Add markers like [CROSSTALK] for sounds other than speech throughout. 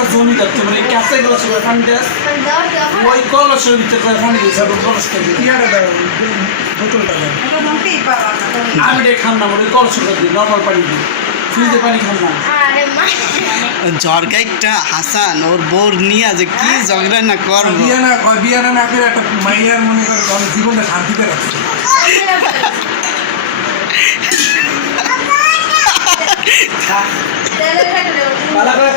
একটা জমি যাচ্ছে মানে ক্যাসে গেছে পানি দেয় ওই কলসের ভিতরে করে ইয়াটা দাও বোতলটা দাও। আমি এটা খাম না মানে কলসটা দিই নর্মাল পানি দিই ফ্রিজে পানি খাম না। ঝড়কাইটা হাসান ওর বোর নিয়ে যে কি ঝগড়া না করব। বিয়া না কয় বিয়া না করে একটা মাইয়ার মনে করে জীবনটা শান্তিতে রাখছে ভালো করে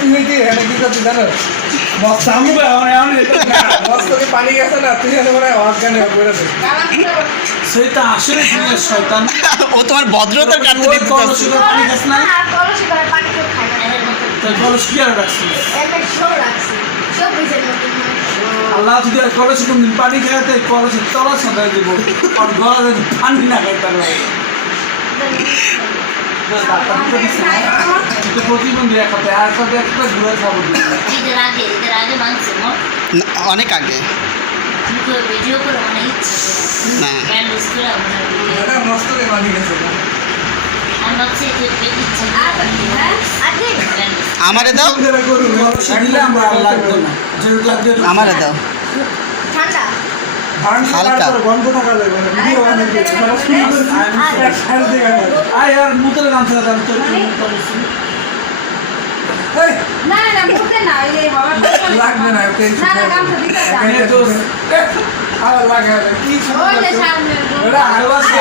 তুই কি এটা কি করছিস জানো? আমি বস্তাতে পানি গেছে না? তুই এনে মানে অজ্ঞান হয়ে পড়ে দে সেটা আসলে জিনিস শয়তান? ও তোমার ভদ্রতার কাছে ওই কলসে করে পানি খাস না? তাই কলস কি আর রাখছি। আল্লাহ যদি আর কলসে পানি তলা সাঁতার দিব। আর গলা যদি পানি না অনেক আগে। আমারে দাও। আমরা দাও। হালকা। ভালোবাসা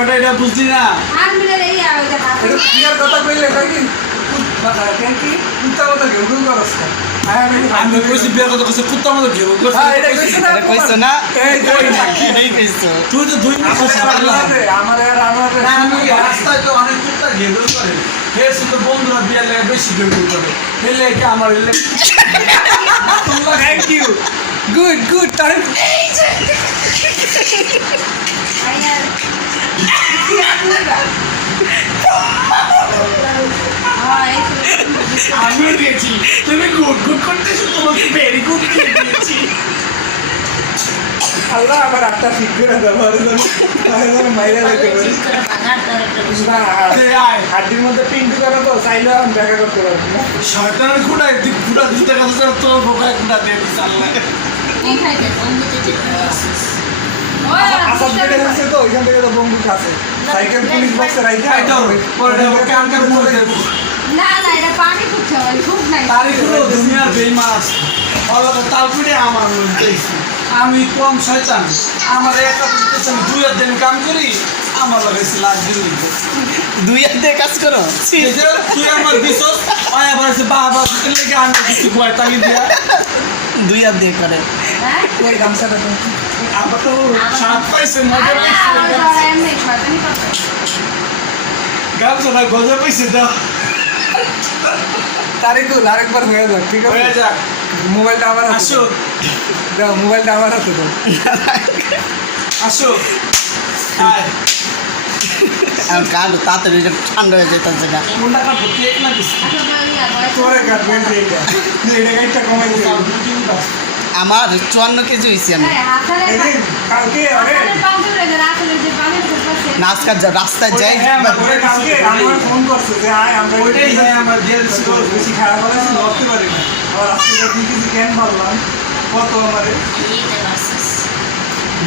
না এটা বুঝলি না। কথা কইলে নাকি আমি কইছি বিয়ের কথা কইছি কুত্তা মতো ঘেউ হ্যাঁ কইছে না কইছো [LAUGHS] তুই তো দুই রাস্তায় তো অনেক কুত্তা ঘেউ করে। হে শুধু বন্ধুরা বিয়ার লাগে বেশি ঘেউ করে। হেলে কি আমার হেলে থ্যাংক ইউ গুড হ্যাঁ এই তো আমি দিয়েছি তুমি গুড গুড করতেছো তোমাকে ভেরি গুড দিয়েছি আল্লাহ আমার আটটা ঠিক করে দেবো আর মাইরা যেতে পারি না হাড্ডির মধ্যে পিন্টু করে তো চাইলে আমি দেখা করতে পারব না শয়তানের খুঁড়া একদিন খুঁড়া দিতে গেছে তোর বোকা খুঁড়া দিয়ে দিচ্ছে আল্লাহ থেকে হচ্ছে তো ওইখান থেকে তো বন্দুক আছে সাইকেল পুলিশ বক্সে রাইখে হবে। পরে কান কান মরে যাব না না এটা পানি ফুটছে ওই খুব নাই তারিখগুলো দুনিয়ার বেইমান আছে অলকা তালপুরে আমার আমি কম শয়তান। আমার একা দিতেছে দুই দিন কাম করি আমার লাগাইছে লাখ দিন দুই হাত দিয়ে কাজ করো? তুই আমার দিছস আয় আবার এসে বাবা লেগে আমি কিছু দিয়া। দুই হাত দিয়ে করে। হ্যাঁ? গামছাটা তো আবার তো সাত পাইছে মজা আরে আমার পাইছে ধর এমনি শয়তানি কথা গামছা না গজা পাইছে দাও তারিকুল আরেকবার হয়ে যাক ঠিক হয়ে যাক মোবাইলটা আমার আসো দাও। মোবাইলটা আমার হাতে দাও আসো আয় এখন তাড়াতাড়ি এটা ঠান্ডা হয়ে যেতেছে না কোনটা কাটবো কেক না বয়স তোরে কাটবেন এটা গাইডটা কমাই দিও আমার চুয়ান্ন কেজি হয়েছি আমি। হ্যাঁ নাচকার রাস্তায় যাই। হ্যাঁ,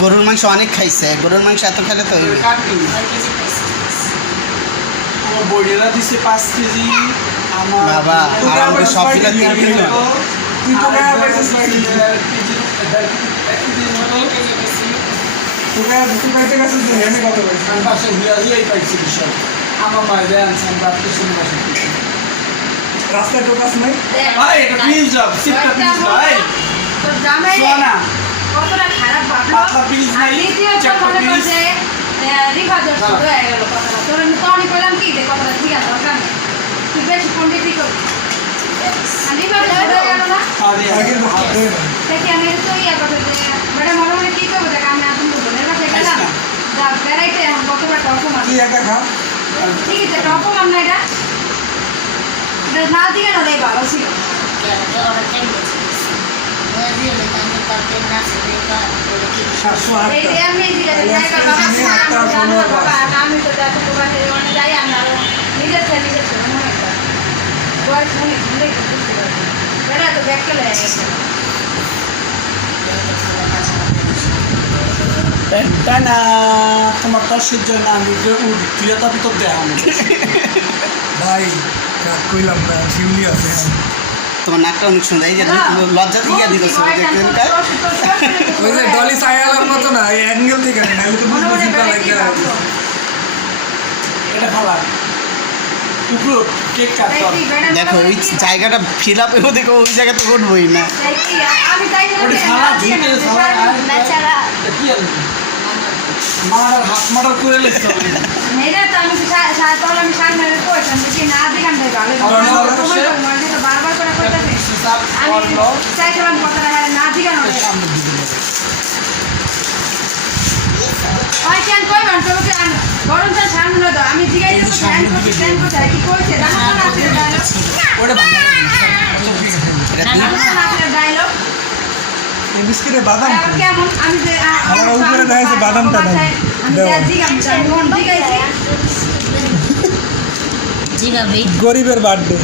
গরুর মাংস অনেক খাইছে। গরুর মাংস এত খেলে তো আমার দিছে পাঁচ কেজি। আমার বাবা, আর সব কিলো তিন কিলো। তো একবার পাইছিস কেজির মতো। কয় তুই পাইতে গেছিস যে আমি কত পাইছি আমি বাসায় ঘুরে আসলেই পাইছি বিষয় আমার দেয় আনছে আমি রাত্রে শুনে বাসায় থেকে। রাস্তায় টোকাস নাই ভাই, এটা please যাও, সিটটা যাও, এই, তোর জামাই শোনো না, কতটা খারাপ ভাবলো পাতলা আর নাই, মনে piece। করছে রিফাজর শুরু হয়ে গেল কথাটা তোর আমি তখনই বললাম কি যে কথাটা ঠিক আছে দরকার নেই তুই বেশি পণ্ডিতই করবি ঠিক আছে অপমান না এটা এটা না দিকে না রে ভালো ছিল কেন অর্ডার টাইম গেছে মনে দিয়ে আমি কালকে নাচে দেখা বলে কি সাতশো এই আটটা যে আমি দিলে তাহলে জায়গা আজকে বাবা দিনে আটটা আমার পনেরো বাবা বিকেলে হয়ে গেছে টানা তোমার তো সহ্য হয় না আমি তুই তো ভিতর দেখাম ভাই কইলাম না শিউলি আছে তোমার নাকটা অনেক সুন্দর এই যে লজ্জা থেকে দিল ওই যে ডলি সায়ালার মতো না এই অ্যাঙ্গেল থেকে না মনে মনে? এটা কুকুর কেক কাট কর দেখি, ওই জায়গাটা ফিল আপ এও দেখো ওই জায়গাতে উঠবোই না। মারার হাত মারার করে লেখতে হবে তো আমি সা- সা- আমি সামনে কইতাম যে না ভালো হয় বারবার করে কইতাছে। আমি চাইছিলাম কথাটা হ্যাঁ না দিগান হবে সামনে দিকে ওই কেন কইবেন? তবে গরম আমি তো বিস্কিটে বাদাম কেমন? আমি যে আমার উপরে দেখা যাচ্ছে বাদামটা দাও। আমি যা জিগাম আমি মন জিগাইছি। জিগাবি। গরিবের বার্থডে।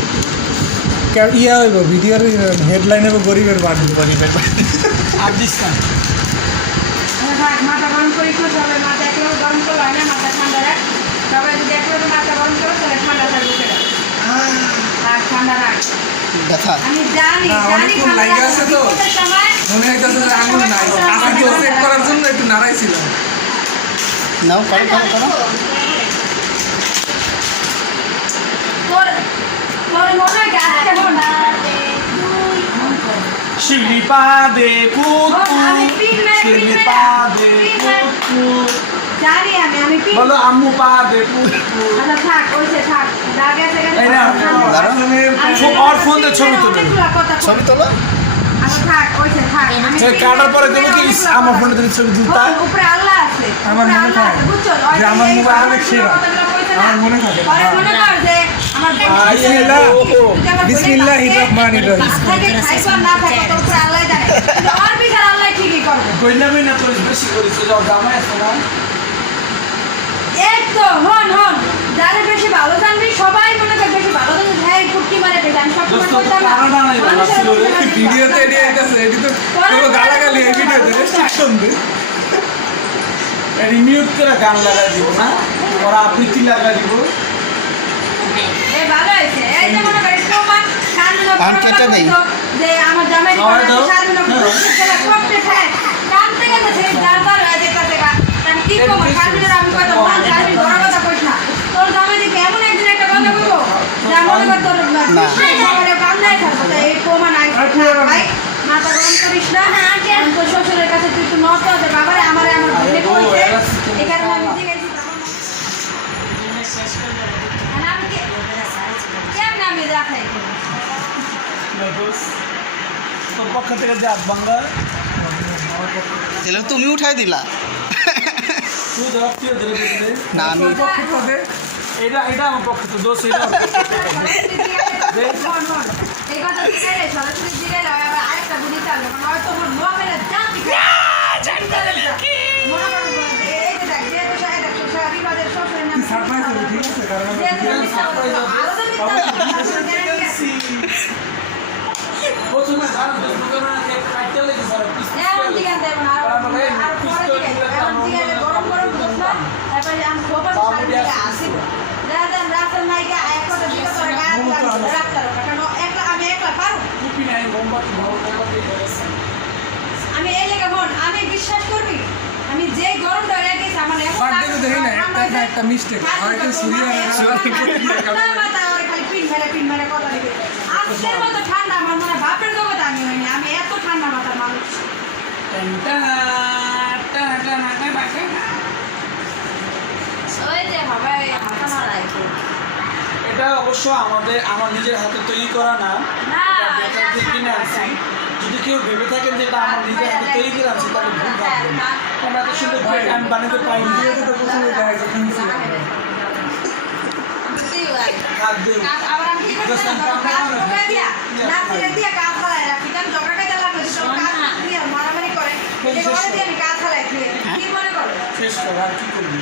ইয়া হইব ভিডিওর হেডলাইন হবে গরিবের বার্থডে। গরিবের আর দিস না মাথা গরম করি হবে মাথা একটু গরম হয় না মাথা ঠান্ডা রাখ। সবাই যদি একটু মাথা গরম করো তাহলে ঠান্ডা থাকবে সেটা। রাখ ঠান্ডা রাখ। ব্যথা। আমি জানি না, জানি অনেকক্ষণ ঠান্ডা লাগে রাখব। আছে তো। বিপদের মনে হইতেছে যে আঙুল নাই। আজকে চেক করার জন্য একটু নাড়াইছিলাম। নাও করো করো করো। তোর তোর মনে হয় গাছ কেমন? জানি আমি আমি পিন বলো আম্মু পাবে কুত আচ্ছা থাক ওইসে থাক দাগ আছে এই না, আমি- ফোন দিয়ে ছবি তুলে। ছবি তোলো। আচ্ছা থাক থাক কাটার পরে কি আমার ফোনে ছবি দিতা আমার মনে থাকে। যে আমার মোবাইল অনেক সেরা। আমার মনে থাকে। মনে বিসমিল্লাহির রহমানির রহিম। থাকে আর থাকে কইনা কইনা করিস বেশি করিস জামাই আছে না? তো হন হন। যারা বেশি ভালো জানবি সবাই মনে করে বেশি ভালো জানবি। হ্যাঁ কুটকি মারে বেশি আমি সবসময় দোস্ত, বলতাম কানাডা নাই বাবা, ছিল রে। মধ্যে ভিডিওতে এটি আইতেছে এটি তো পুরো গালাগালি এই ভিডিওতে রেস্ট্রিকশন দে। রিমিউট করে গান লাগাই দিব না ওরা আবৃত্তি লাগাই দিব। এই ভালো হয়েছে। এই যে মনে করি প্রমাণ কান্দন কেটে নেই। যে আমার জামাই দাও। হ্যাঁ। করতে খায় কানতে কানতে সে জানবার হয়ে যেতে আমি কি করব সারাদিন আমি কয়তো সারাদিন বড় কথা কইস না। তোর জামাই দেখে এমন একদিন একটা কথা কইবো যা মনে কর তোর সবাই কান্দায় থাকব তো এই প্রমাণ আই ভাই মাথা গরম করিস না। আমি তোর শ্বশুরের কাছে তুই একটু নত আছে বাবারে আমারে আমার ভুলে কইছে এই কারণে আমি জিজ্ঞাসি শেষ করে দেবো আর আমি কে- কেমনে আমি দেখাই তোর পক্ষ থেকে যাক বাংলা? তাহলে তুমি উঠাই দিলা। তুই ধর তুই ধরে দেখলে না আমি এটা এটা আমার পক্ষে তো দোষ এটা এই কথা জিজ্ঞাসা সরাসরি জিজ্ঞাসা আবার আরেকটা বুঝি চালবে কারণ হয়তো আমার মোবাইলে জানতে মনে করো এই দেখ যে তো শাহেদ একটা শাড়ি বাজার শ্বশুরের নাম সারপ্রাইজ ঠিক আছে কারণ যে তো মিথ্যা বলছে, ভালো তো মিথ্যা বলছে, আসলে গ্যারান্টি আছে। প্রথমে জানো দোষ কাটতে লেগে আমি এই লেগে হন আমি বিশ্বাস করবি? আমি যে গরমটা হয়ে গেছে আমার এখন দেখি না একটা একটা মিস্টেক হয়তো সুরিয়া না। মাথা ওরে খালি পিন মেরে পিন মেরে কথা দিবে। আজকের মতো ঠান্ডা আমার মনে বাপের জগতে আমি হইনি আমি এত ঠান্ডা মাথার মানুষ ওই যে হবে মাথা মারাই এটা অবশ্য আমাদের আমার নিজের হাতে তৈরি করা না। না এটা কিনে আনছি। যদি কেউ ভেবে থাকেন যে এটা আমার নিজের হাতে তৈরি করে আনছি তাহলে ভুল ভাববেন কারণ এত সুন্দর আমি বানাতে পারি মনে শেষ কর আর কি করবি?